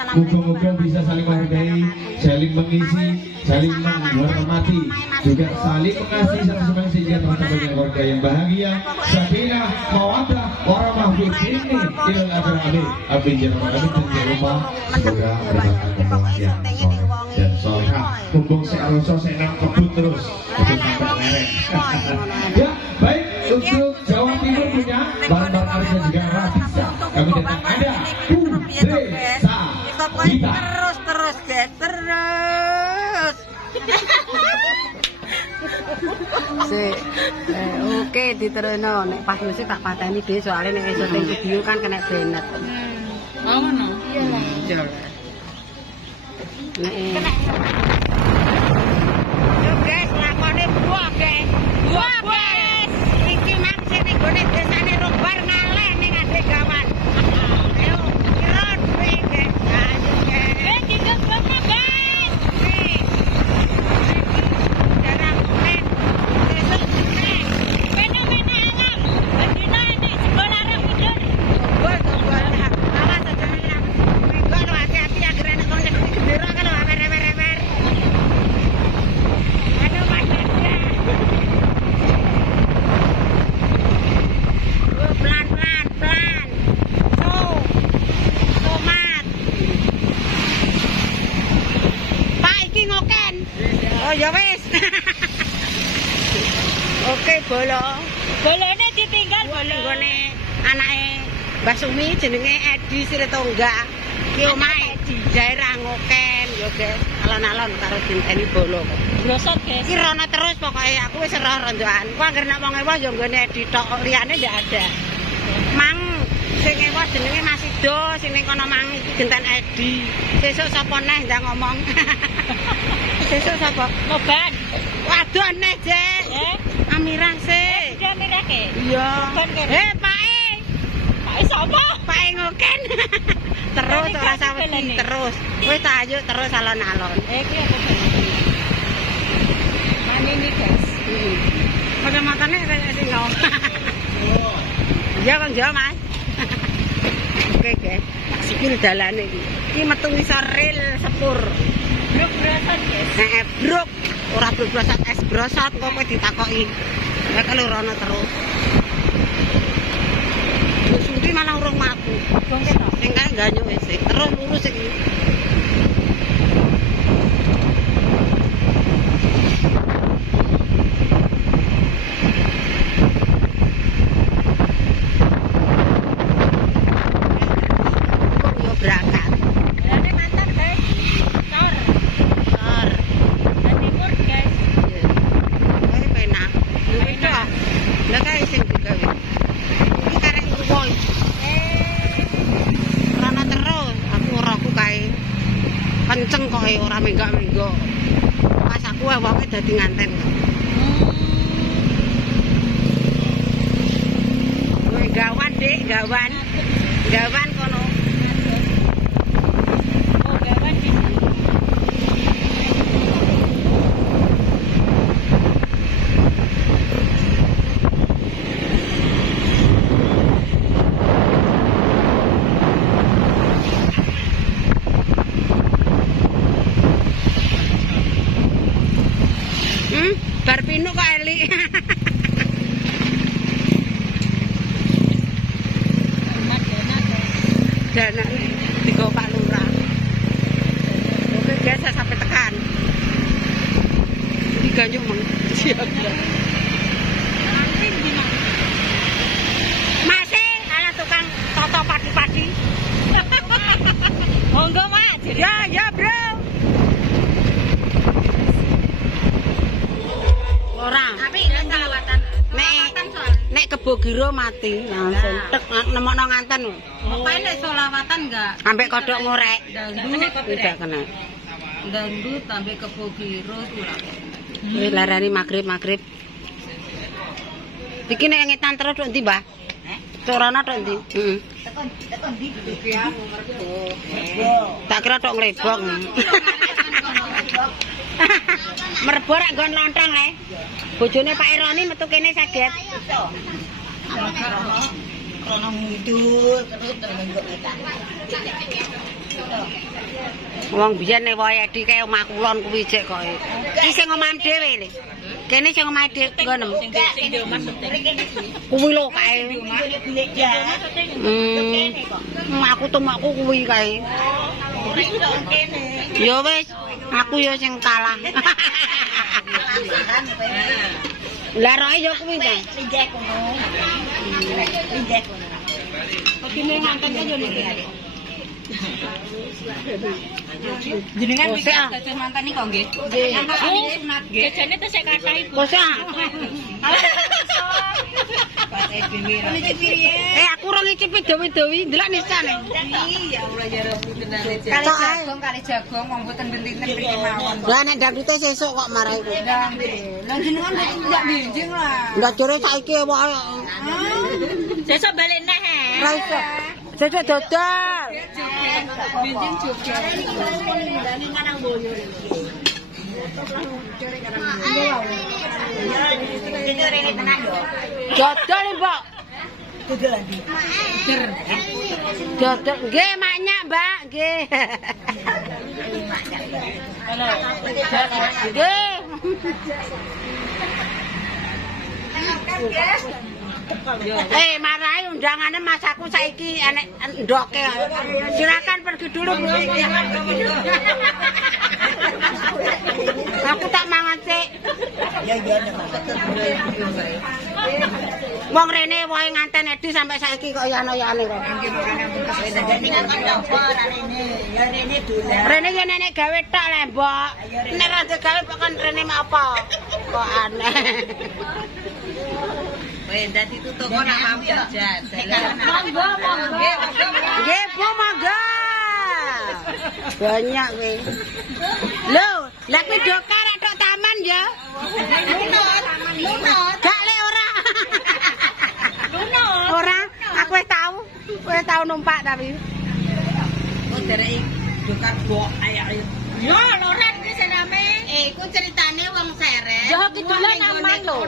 Muga-muga bisa saling menghargai, saling mengisi, saling menghormati, juga saling mengasihi satu sama lain sehingga tercapai keluarga yang bahagia. Sakinah, mawaddah, warahmah fi dini ilal akhir. Amin ya rabbal alamin. Dan rumah semoga mendapatkan kebahagiaan soleh dan solehah. Mumpung searoso senang kebut terus, kebut sampai lereng. Ya, baik, untuk Jawa Timur punya bahan-bahan aris dan juga Radisa. Kami datang ada Desa kita. Terus guys, terus. Oke diterusno nek pas musik tak pateni dhewe soalnya nek syuting video kan kena benet. Oh ngono. Iya. Nek yo guys, lakone buah guys. Buah guys. Iki maksud ning gone desane Robar ngaleh ning ade gawan. Ayo, kiron kowe guys. Ayo guys. Dikembang guys. Nih. Jarang men. Besok nih. Fenomena alam. Bedina nih sekolah arep tidur. Gua awas aja nih. Gua lo hati-hati ya gerene kon nek gendera kan lo amer-amer. Aduh Mas. Pelan-pelan, pelan. Tomat. Pak iki ngoken. Oh ya wis. Oke, bolo. Bolone ditinggal bolo ngene anake Mbah Sumi jenenge Edi Siritonga. Ki omahe daerah ngoken yo guys. Alon-alon karo dinteni bolo. Brosot guys. Iki rono terus pokoke aku wis roh rondokan. Ku anggere nek wong ewa yo nggone Edi tok liyane ndak ada. Mang sing ewa jenenge Masido, sing ning kono mang iki genten Edi. Sesuk sapa neh ndang ngomong. Sesuk sapa? Moban. Waduh neh, Jek. Amirah sih. Dia mirake. Iya. Moban Pake. Pak sapa? Pake ngoken. Terus ora sawedi terus. Wis tak ayo terus alon-alon. Iki apa mani ini guys. Pada matane kayak singa. Iya Kang Jo, Mas. Oke, guys. Sikil dalane iki. Iki metu ngisor ril sepur. Brok brosot guys. Brok. Ora brok brosot es brosot kok kowe ditakoki. Ya kalau rono terus. Wis suwi malah urung matu. Wong ketok. Sing kae ganyuk wis terus lurus iki. Berangkat. Berarti mantan guys. Tor. Tor. Dan timur guys. Kae penak. Itu ah. Lah kae sing digawe. Iki karek ruwo. Rono terus. Aku kae. Kenceng kok ora menggak-menggok. Pas aku awake dadi nganten. Kowe gawan, Dik, gawan. Gawan kono. Oh, gawan di sini. Bar pinu kok elik. Dana digo Pak Lurah. Oke guys, saya sampai tekan. Ini ganyuk meng. Siap. Masih ala tukang toto padi-padi. Monggo, Mak. Ya, Bro. Orang. Tapi selawatan. Nek kebogiro mati langsung tek nemokno nganten. Ngapain nek selawatan enggak? Ambek kodok ngorek. Dangdut Tidak kena. Dangdut sampai ke Bogiro kurang. Wis larani magrib. Iki nek ngetan terus tok ndi, Mbah? Corona tok ndi? Heeh. Tekon ndi iki aku mergo. Tak kira tok nglebong. Merbo rak nggon lontong le. Bojone Pak Ironi metu kene saged. Krono mundur terus terus Wong biyen nek wae Edi kae omah kulon kuwi jek kok. Iki sing omah dhewe le. Kene sing omah dhewe ngono. Kuwi lho kae. Aku temakku kuwi kae. Ya wis, aku ya sing kalah. Lah roe ya kuwi ta. Kene nganten yo niki. Jenengan bisa dados mantan nih kok nggih. Nggih. Jajane teh sik kathah Ibu. Aku ora ngicipi dewi-dewi ndelok nisane. Ya Allah ya Rabbi tenane. Kali jagong wong mboten benten mriki mawon. Lah nek dangdute sesuk kok marah iku. Lah jenengan ndak benjing lah. Ndak jare saiki wae. Sesuk balik neh. Ora iso. Sesuk dodol. Benjing Jogja. Dodol, Mbak. Dodol lagi. Dodol. Nggih, maknya, Mbak. Nggih. Nggih. Marahi undangannya Mas aku saiki enek ndoke. Silakan pergi dulu, Bu. Aku tak mangan sik. Wong rene wae nganten Edi sampai saiki kok yano-yane kok. Rene ya nenek gawe tok le, Mbok. Nek ra gawe kok rene mak apa? Kok aneh. Weh, dadi itu toko nak mau jajan. Monggo. Nggih, Bu, monggo. Banyak kowe. Lho, lek kowe dokar tok taman ya. Lunut. Gak le ora. Lunut. Ora, aku wis tau. Wis tau numpak tapi. Oh, derek dokar bok ayo. Yo, loret iki sename. Iku ceritane wong Seret. Yo kidulan aman lho.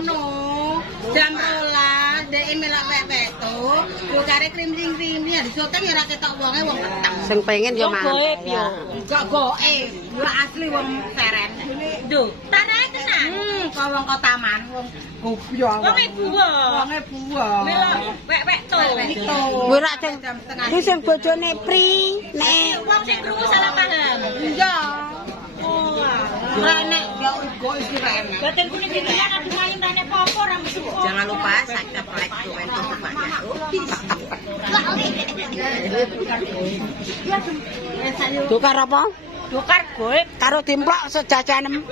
Jam 12 dhek melak weto, dokare krim-krim ya disoteng ya ora ketok wonge wong peteng. Sing pengen yo mangan. Enggak goib, yo asli wong Seret. Duh, tanah tenan. Kok wong kok taman wong goblok. Wonge buah. Wonge buah. Melak weto. Kowe ra sing sing bojone Pri nek Wong sing krungu salah paham. iya. Oh. Renek ya uga iki renek. Batin kuning ditelan adu main rene popo ra mesu. Jangan lupa subscribe, komen, tuh. Tukar apa? Tukar goib Karo dimplok sejajanem.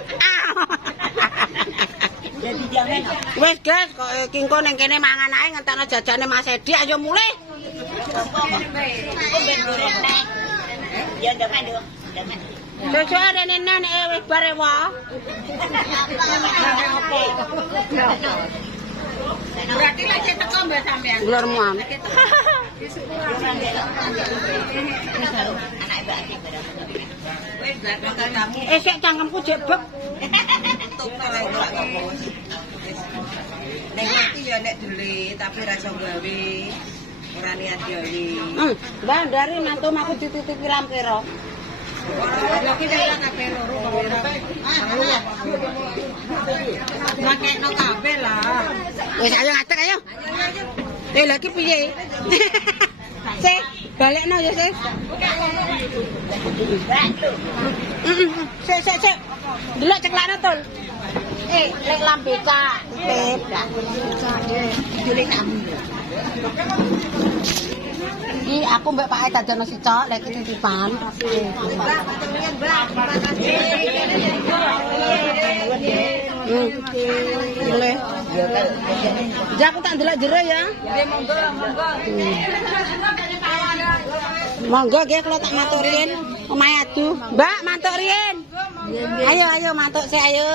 jadi jangan. Wis, guys, kok kingko ning kene mangan ae ngentekno jajane Mas Edi ayo mulih. Ya jangan dulu. Jangan. Sesuk rene nek wis bare wae. Berarti lagi teko mbak sampean. Glormu am. Anak mbak wis bakal kamu. Sik cangkemku jek bek. Tukar ae ora ngomong. Nek mati ya nek dule tapi ra iso gawe. Ora niat gawe. Mbak dari mantu aku dititipi lampiro. Lagi dalan kabeh loro kok ora. Makekno kabeh lah. Wis ayo ngatek ayo. Lagi piye? Sik, balekno ya sik. Sik. Delok ceklakno tol. Lek lambe cak, Pip. Dile kamu. Iki aku mbek Pak Ed dadono sicok lek titipan. Boleh. Ya aku tak ndelok jero ya. Nggih monggo. Monggo nggih kula tak maturin omahe adu. Mbak mantuk riyen. Ayo mantuk sik ayo.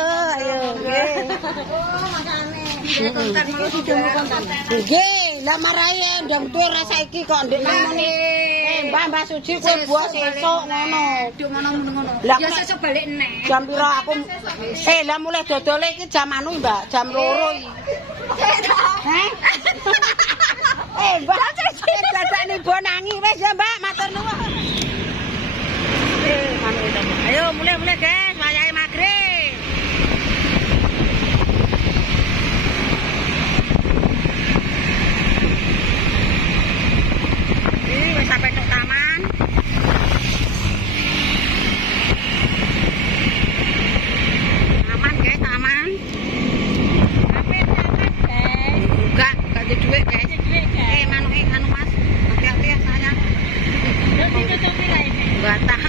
Nggih, lah marahi ndang tuwa ra saiki kok ndek namune. Mbak Suci kowe buah sesuk ngono. Duk ngono. Lah Ya sesuk balik neh. jam pira aku lah mulai dodole iki jam anu Mbak, jam 2 iki. Mbak dadane bonangi wis ya Mbak matur nuwun. Mulai guys, wayahe magrib. Ini wis sampai tok taman. Taman guys, taman. Enggak ada duit guys. Anu mas, hati-hati ya sayang. Enggak tak.